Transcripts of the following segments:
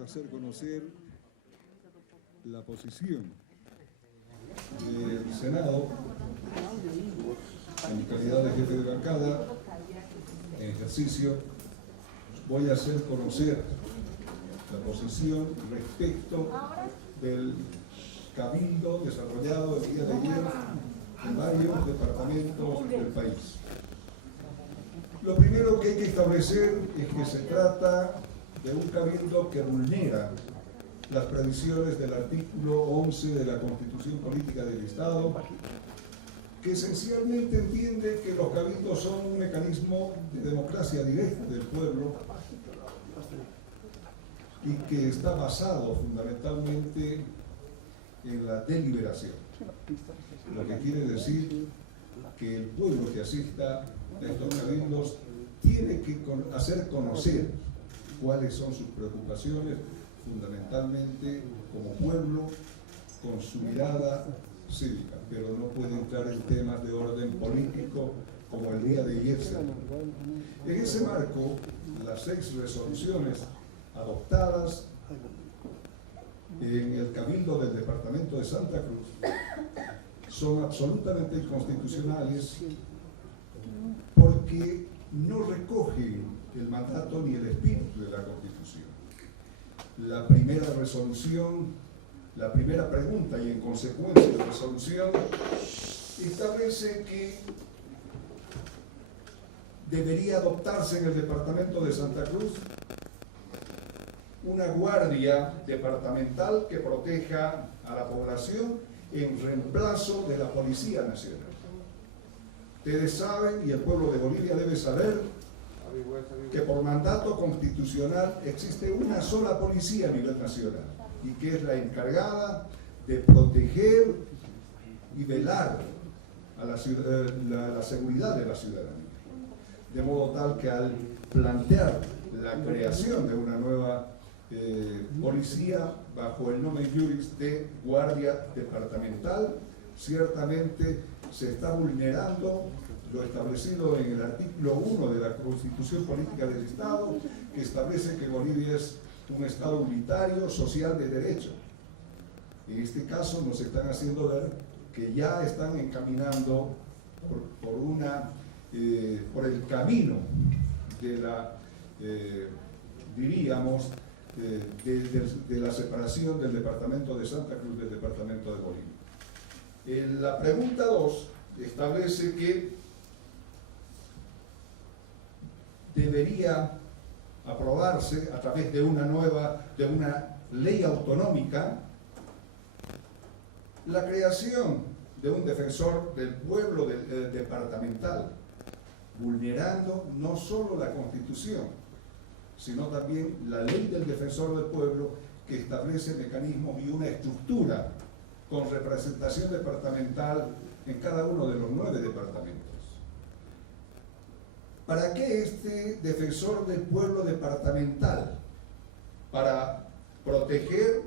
para hacer conocer la posición del Senado en mi calidad de jefe de bancada en ejercicio. Voy a hacer conocer la posición respecto del cabildo desarrollado el día de ayer en varios departamentos del país. Lo primero que hay que establecer es que se trata de un cabildo que vulnera las previsiones del artículo 11 de la Constitución Política del Estado, que esencialmente entiende que los cabildos son un mecanismo de democracia directa del pueblo y que está basado fundamentalmente en la deliberación, lo que quiere decir que el pueblo que asista a estos cabildos tiene que hacer conocer cuáles son sus preocupaciones, fundamentalmente como pueblo, con su mirada cívica, pero no puede entrar en temas de orden político como el día de ayer. En ese marco, las 6 resoluciones adoptadas en el Cabildo del Departamento de Santa Cruz son absolutamente inconstitucionales porque no recogen el mandato ni el espíritu de la Constitución. La primera resolución, la primera pregunta y en consecuencia de resolución establece que debería adoptarse en el Departamento de Santa Cruz una guardia departamental que proteja a la población en reemplazo de la Policía Nacional. Ustedes saben, y el pueblo de Bolivia debe saber, que por mandato constitucional existe una sola policía a nivel nacional y que es la encargada de proteger y velar a la seguridad de la ciudadanía. De modo tal que al plantear la creación de una nueva policía bajo el nombre juris de Guardia Departamental, ciertamente se está vulnerando lo establecido en el artículo 1 de la Constitución Política del Estado, que establece que Bolivia es un Estado unitario, social de derecho. En este caso nos están haciendo ver que ya están encaminando por el camino de la, diríamos, de la separación del Departamento de Santa Cruz del Departamento de Bolivia. En la pregunta 2 establece que debería aprobarse a través de una ley autonómica la creación de un defensor del pueblo departamental, vulnerando no solo la Constitución, sino también la ley del defensor del pueblo, que establece mecanismos y una estructura con representación departamental en cada uno de los 9 departamentos. ¿Para qué este defensor del pueblo departamental? Para proteger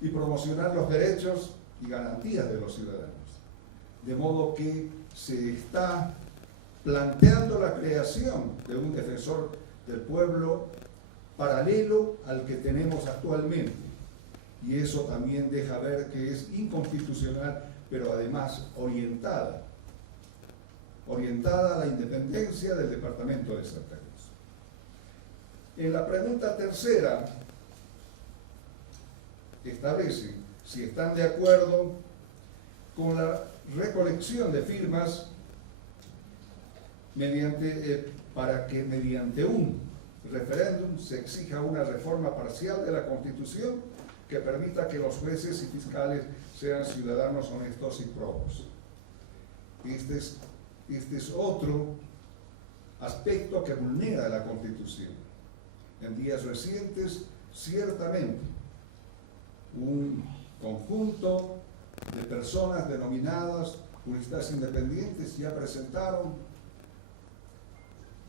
y promocionar los derechos y garantías de los ciudadanos. De modo que se está planteando la creación de un defensor del pueblo paralelo al que tenemos actualmente. Y eso también deja ver que es inconstitucional, pero además orientada a la independencia del Departamento de Santa Cruz. En la pregunta tercera establece si están de acuerdo con la recolección de firmas para que mediante un referéndum se exija una reforma parcial de la Constitución que permita que los jueces y fiscales sean ciudadanos honestos y probos. Este es otro aspecto que vulnera la Constitución. En días recientes, ciertamente, un conjunto de personas denominadas juristas independientes ya presentaron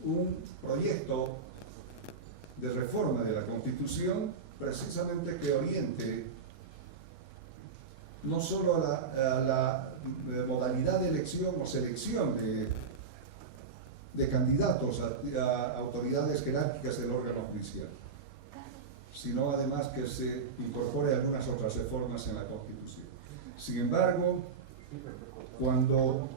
un proyecto de reforma de la Constitución precisamente que oriente no solo a la modalidad de elección o selección de candidatos a autoridades jerárquicas del órgano judicial, sino además que se incorpore algunas otras reformas en la Constitución. Sin embargo, cuando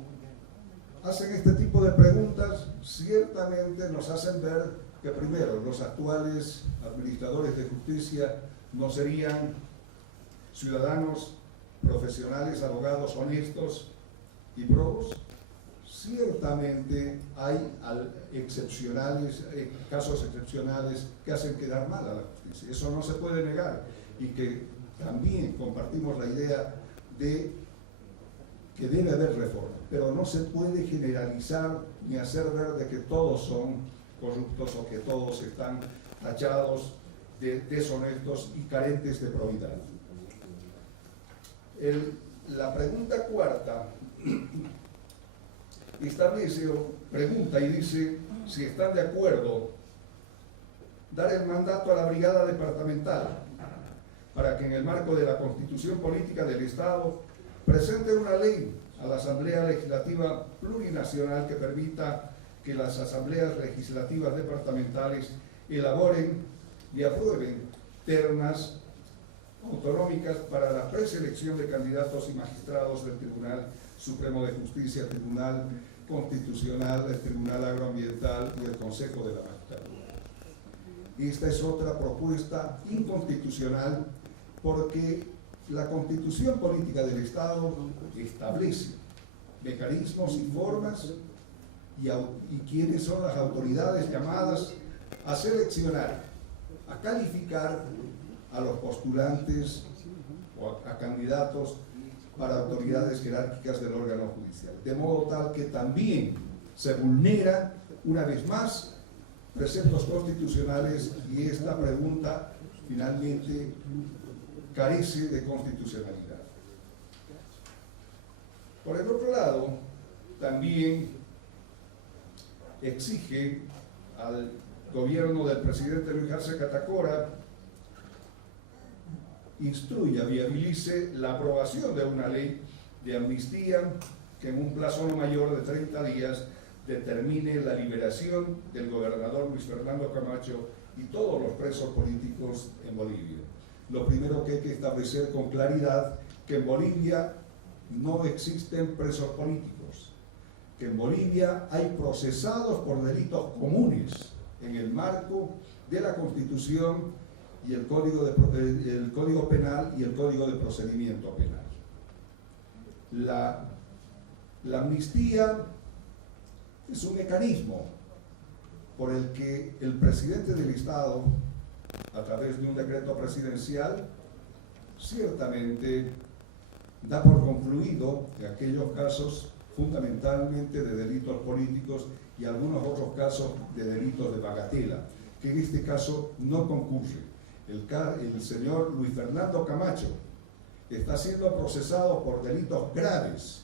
hacen este tipo de preguntas, ciertamente nos hacen ver que primero, los actuales administradores de justicia no serían ciudadanos profesionales, abogados honestos y probos. Ciertamente hay casos excepcionales que hacen quedar mal a la justicia. Eso no se puede negar, y que también compartimos la idea de que debe haber reforma, pero no se puede generalizar ni hacer ver de que todos son corruptos o que todos están tachados de deshonestos y carentes de probidad. La pregunta cuarta establece o pregunta y dice si están de acuerdo dar el mandato a la brigada departamental para que en el marco de la Constitución Política del Estado presente una ley a la Asamblea Legislativa Plurinacional que permita que las asambleas legislativas departamentales elaboren y aprueben ternas autonómicas para la preselección de candidatos y magistrados del Tribunal Supremo de Justicia, Tribunal Constitucional, el Tribunal Agroambiental y el Consejo de la Magistratura. Esta es otra propuesta inconstitucional porque la Constitución Política del Estado establece mecanismos y formas y quiénes son las autoridades llamadas a seleccionar, a calificar a los postulantes o a candidatos para autoridades jerárquicas del órgano judicial, de modo tal que también se vulnera una vez más preceptos constitucionales, y esta pregunta finalmente carece de constitucionalidad. Por el otro lado, también exige al gobierno del presidente Luis Arce Catacora instruya, viabilice la aprobación de una ley de amnistía que en un plazo no mayor de 30 días determine la liberación del gobernador Luis Fernando Camacho y todos los presos políticos en Bolivia. Lo primero que hay que establecer con claridad, que en Bolivia no existen presos políticos, que en Bolivia hay procesados por delitos comunes en el marco de la Constitución y el Código Penal y el Código de Procedimiento Penal. La amnistía es un mecanismo por el que el presidente del Estado, a través de un decreto presidencial, ciertamente da por concluido que aquellos casos fundamentalmente de delitos políticos y algunos otros casos de delitos de bagatela, que en este caso no concurre. El señor Luis Fernando Camacho está siendo procesado por delitos graves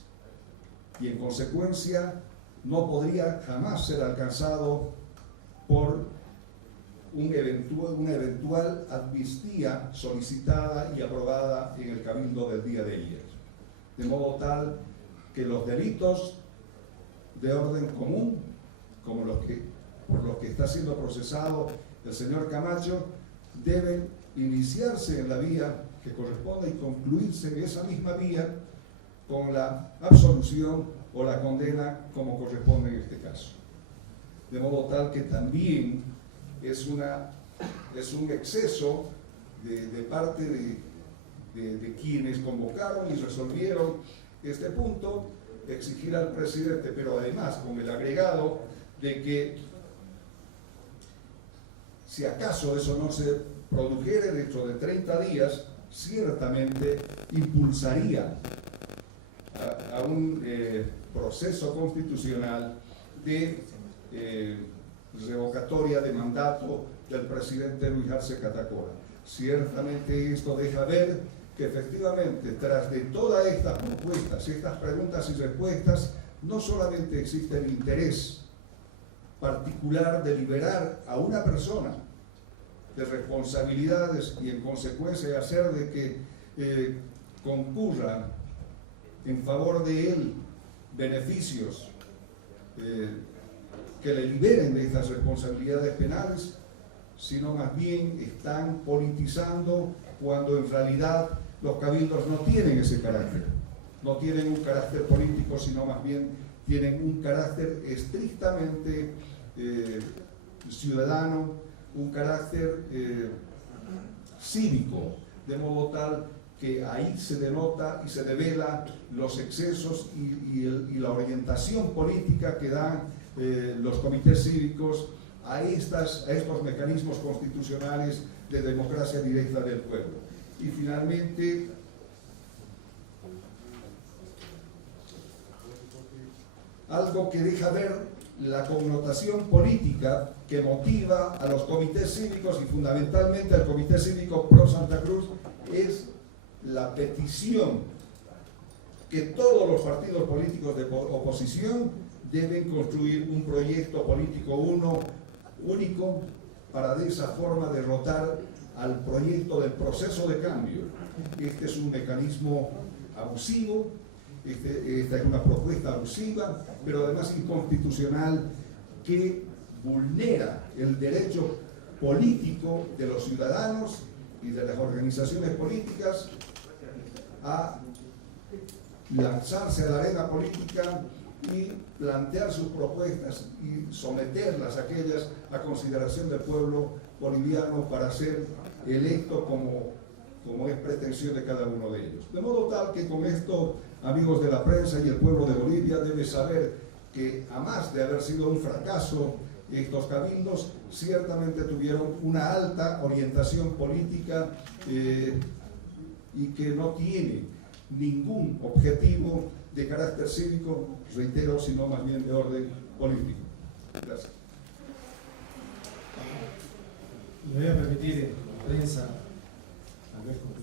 y en consecuencia no podría jamás ser alcanzado por una eventual amnistía solicitada y aprobada en el Cabildo del día de ayer. De modo tal que los delitos de orden común, como por los que está siendo procesado el señor Camacho, deben iniciarse en la vía que corresponde y concluirse en esa misma vía con la absolución o la condena como corresponde en este caso. De modo tal que también es un exceso de parte de quienes convocaron y resolvieron este punto, exigir al presidente, pero además con el agregado de que si acaso eso no se produjera dentro de 30 días, ciertamente impulsaría a un proceso constitucional de revocatoria de mandato del presidente Luis Arce Catacora. Ciertamente esto deja ver que efectivamente tras de todas estas propuestas, estas preguntas y respuestas, no solamente existe el interés particular de liberar a una persona de responsabilidades y en consecuencia hacer de que concurran en favor de él beneficios que le liberen de estas responsabilidades penales, sino más bien están politizando cuando en realidad los cabildos no tienen ese carácter. No tienen un carácter político, sino más bien tienen un carácter estrictamente ciudadano, un carácter cívico, de modo tal que ahí se denota y se devela los excesos y la orientación política que dan los comités cívicos a estos mecanismos constitucionales de democracia directa del pueblo. Y finalmente, algo que deja ver la connotación política que motiva a los comités cívicos y fundamentalmente al Comité Cívico Pro Santa Cruz es la petición que todos los partidos políticos de oposición deben construir un proyecto político único para de esa forma derrotar al proyecto del proceso de cambio. Este es un mecanismo abusivo, esta es una propuesta abusiva, pero además inconstitucional, que vulnera el derecho político de los ciudadanos y de las organizaciones políticas a lanzarse a la arena política y plantear sus propuestas y someterlas aquellas a consideración del pueblo boliviano para ser electo como es pretensión de cada uno de ellos. De modo tal que con esto, amigos de la prensa y el pueblo de Bolivia debe saber que, a más de haber sido un fracaso, estos cabildos ciertamente tuvieron una alta orientación política y que no tiene ningún objetivo de carácter cívico, reitero, sino más bien de orden político. Gracias. Me voy a permitir, prensa, a ver,